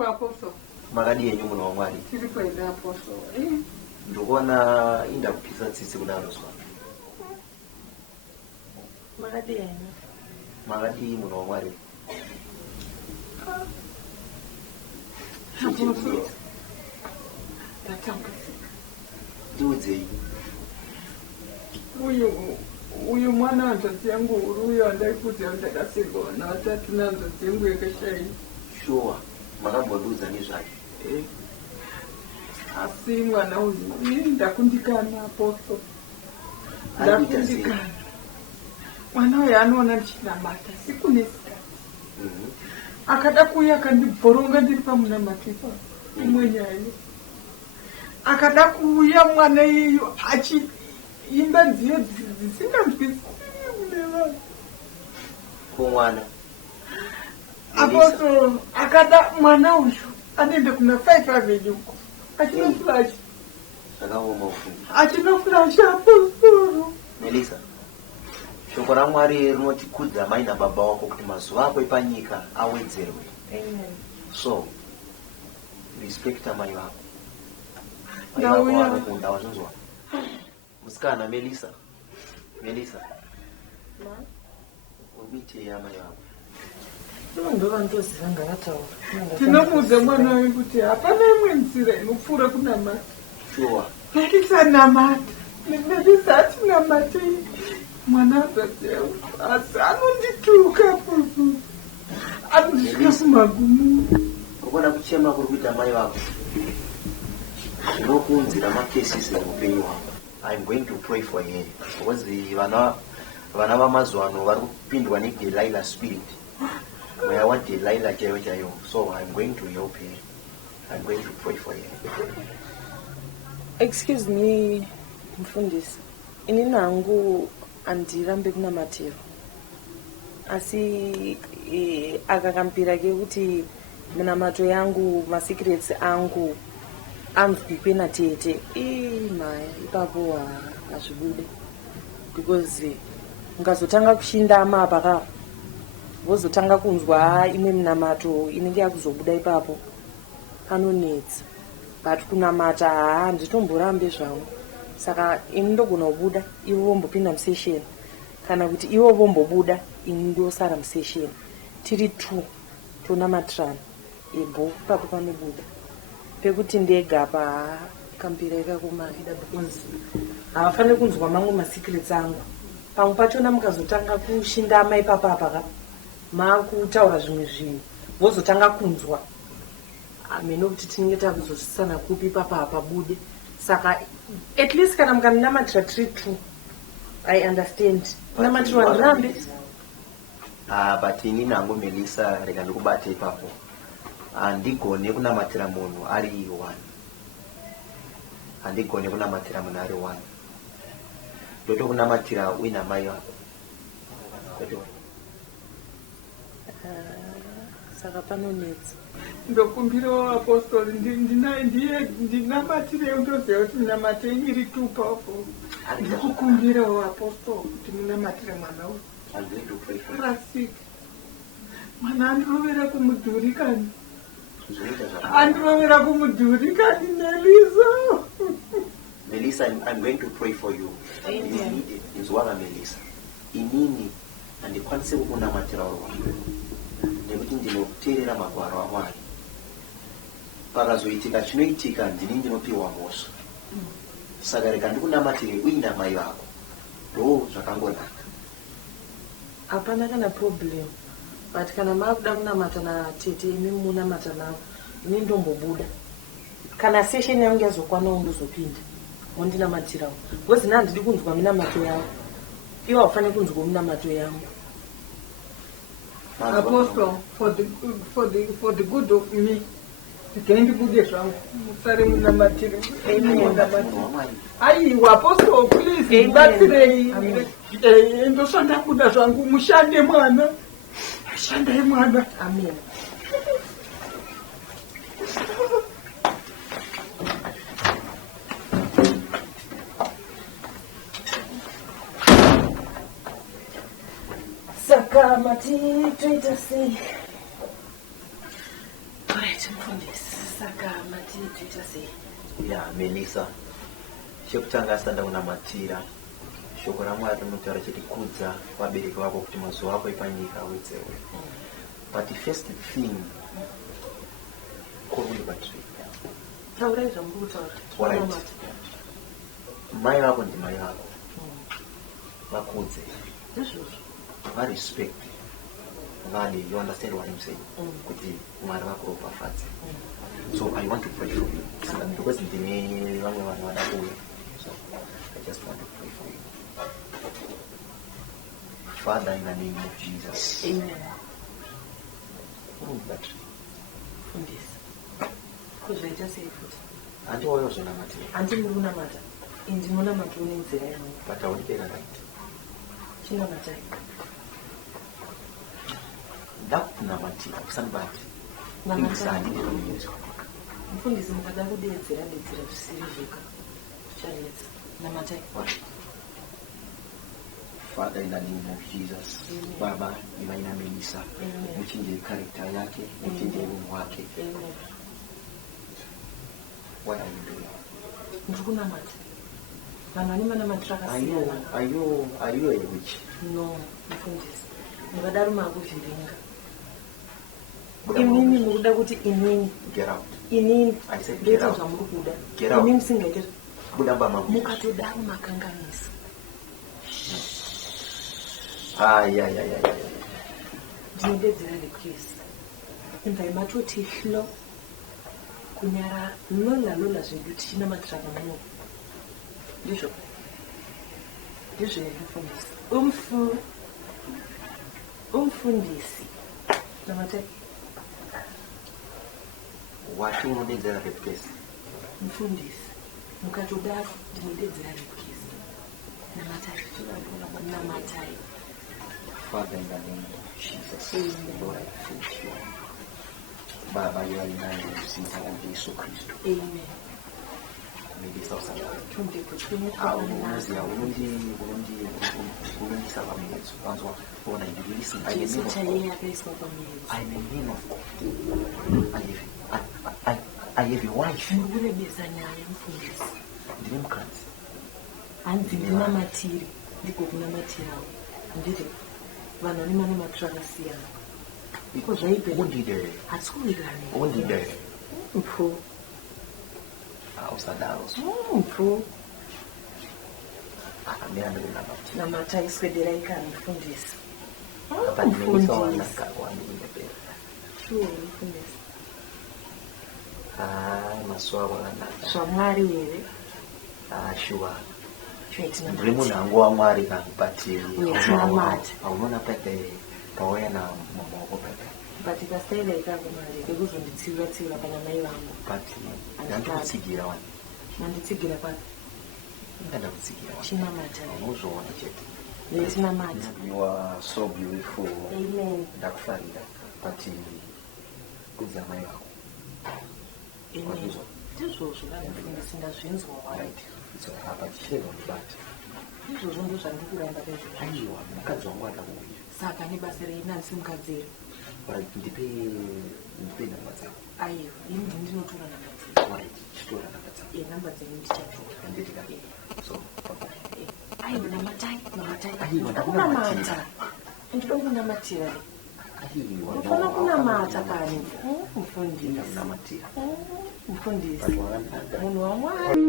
Tiripo apostle. Magadi yenyu muno wa Mwari. Tiripo enda apostle. Ndikuona inda kupisa tsitsi kudaloswa. Magadi yenyu. Magadi muno wa Mwari. Apostle. Tatamba. Ndiudzei. Uyu mwana wanzvadzi yangu uyu andaikuti andakasirwa naatatu nanzvadzi yangu yakashai. Sure. Makambodudza nezvake. Asi mwana uyu ndakundikana apostle. Ndakundikana. Mwana uyu anoona ndichinamata sikunesika. Akada kuuya akandibvoronga ndiri pamunamatipa imwe nyaya. Akada kuuya mwana iyu achiimba nziyo dzisinganzwisisi nevanhu. Kumwana. Apostle akada mwana uyu anoenda kuna 5 Avenue uko. Achinoflash. Zvakaoma ufungi. Achinoflash apostle. Melissa. Shoko raMwari rinotikudza mai nababa wako kuti mazuva ako epanyika awedzerwe. Amen. So, respect mai vako. Mai vako vanokunda wazvinzwa. Musikana Melissa. Melissa. Ma? Umite ya mai vako. Ndo vandoziva ngavataura. Tinomuudza mwana uyu kuti hapana imwe nzira inopfuura kunamata. Sure. Ngatisanamata. Melissa atinamate. Mwana dzadzeu asi anondituka apostle. Anondisvika kumagumo. Ukona kuchema kuri kuita mai vako. Zvinokuunzira macases muupenyu hwako. I'm going to pray for her. Because vana vamazuva ano vari kupindwa neDelilah spirit. Where I want Delilah chaiyo. So I'm going to help her. I'm going to pray for her. Excuse me, mfundisi. Ini nangu andirambe kunamatira. Asi akakampira ke kuti munamato yangu masecrets angu amvipwe na tete. Maya ipapo azvibude. Because ngazotanga kushinda amapa kapo. Vozotanga kunzwa imwe minamato inenge yakuzobuda ipapo panonetsa. But kunamata handitomborambe zvangu. Saka ini ndogona kubuda ivo vombopinda musesheni kana kuti ivo vombobuda ini ndosara musesheni tiri 2 tonamatirana ebo papo panobuda pekuti ndega pakampira ikakomaida because havafaniri kunzwa mamwe masecrets angu pamwe pachona mukazotanga kushinda amai papapa makutaura zvimwe zvinhu vozotanga kunzwa ameno kuti tinenge takuzosisana kupi papapa bude. Saka at least kana mukanamatira 3-2 I understand. Namatirwa ndirambe. But ini nangu Melissa rega ndikubate ipapo. Andigone kunamatira munhu ari 1. Andigone kunamatira munhu ari 1. Ndoto kunamatira wina mai wako. Saka panonetsa. Ndokumbirawo apostoli ndinamatire ndoziva kuti munamatire iri 2 powerful. Ndikukumbirawo apostoli kuti munamatire mwana uyu. Rasika. Mwana andirovera kumudhuri kani. Andirovera kumudhuri kani Melissa. Melissa, I'm going to pray for you. Amen. Nzwanga Melissa. Inini andikwanise kukunamatira urwa. Nekuti ndinoteerera magwaro aMwari. Pakazoitika chinoitika ndini ndinopiwa mhosva. Saka rega ndikunamatire uina mai vako. Ndo zvakangonaka. Hapana kana problem. But kana makuda kunamata na tete imi munamata navo ini ndombobuda. Kana session yangu yazokwana undozopinda. Wondinamatirawo. Because ndiri kunzwa minamato yavo. Iwo haufaniri kunzwa minamato yangu. Apostle, for the good of me, ndibude zvangu musare munamatire. Aiwa apostle, please ndibatsirei. Ndoshanda kuda zvangu mushande mwana. Shandai mwana. Amen. Saka mati toita sei. Alright. Saka matituita sei? Yeah, Melissa. Chekutanga asanda kunamatira. Shoko ramwari rinotaura chiti kudza vabereki vako kuti mazuva ako epanyika awedzewe. But the first thing, kuri battery. Taurai zvamurikutaura. Alright. Mai vako ndi mai vako. Vakudze. Respect. Vale, you understand what I'm saying? Kuti mwari vako ropafadze. So I want to pray for you. Because ndine vamwe vanhu vada kuuya. So I just want to pray for you. Father, in the name of Jesus. Amen. Battery. Fundisa. Kuzvaita sei futi? Handiwauya kuzonamatira. Handiri kunamata. Ndinonamata une nzira yangu. But aonekera right. Chinamatai. Ndakunamatira kusandibati. Namatai. Ndinomuenzwa. Mufundisi mukada kudedzera zvisiri zvoka. Zvichanetsa. Namatai. Father, in the name of Jesus. Amen. Baba, ivaina Melissa. Muchinje character yake, muchinje munhu wake. Amen. What are you doing? Ndiri kunamata. Vanhu vane manamatiro akasiyana. Are you a witch? No, mufundisi. Mukadaro makuzviringa. Inini mukuda kuti inini. Get out. Inini. I said get out. Zvamuri kuda. Get out. Inini musingaitira. Buda bama. Mukatodaro makanganisa. Ndinodedzera request. Imbai matoti hlo kunyara lola zvedu tichinamatira pamunhu. Ndizvo. Ndizvo mufundisi. Umfundisi. Namatai. Wati unodedzera request? Mufundisi. Mukatodaro ndinodedzera request. Namatai. Father, in the name of Jesus. Amen. Lord, I thank you. Baba, you are in line with Sinta and Jesus Christ. Amen. Melissa usandara. Tunde kutunya Unozia unondisa pamiedzo. Wanzwa kuona ndilisi. Jesu chaiye yakaiswa pamiedzo. I'm a man of God. I have a wife. Murikurebesa nyaya mufundisi. Ndine mukadzi. Hanzi ndinamatiri. Ndiko kunamatirawo. Nditi vanhu vane manamatiro akasiyana. Iko zvaipe. Undide. Hatsi kuwirirana. Undide. Mpfu. Usadaro. Mpfu. Akamira ndikunamatira. Namatai swederai kana mufundisi. Apa ndinisa wanaka wandinebera. Sure mufundisi. Masuwa wakanaka. Zvamwari here. Sure. Ndiri munhu angu wamwari kakupatiri. Tinamata. Aunoona pete pauya namaoko pete. But ikasaira ikangomari ekuzonditsiura pana mai vangu. But ndandokutsigira wani. Manditsigira kwapi? Ndandakutsigira wani. Chinamata. Unozoona chete. Yesinamata. You are so beautiful. Amen. Ndakufarira. But kudza mai vako. Amen. Ndizvozvo vanofundisi ndazvinzwa. Right. Apa chichero ndibati. Izvozvo ndo zvandiri kuramba pezvo. Aiwa, mukadzi wangu atakuuya. Saka nebasa reinansi mukadzero. Ndipe nhamba dzako. Aiwa, ini ndinotora nhamba dzako. Right, chitora nhamba dzako. Nhamba dzenyu ndichatora. Handiti kake. So, bye-bye. Aiwa, namatai. Aiwa, ndakunamata. Ndinoda kunamatira. Aiwa, Unofana kunamata kani. Mufundisi. Ndakunamatira. Mufundisi. Munhu Munhu wamwari.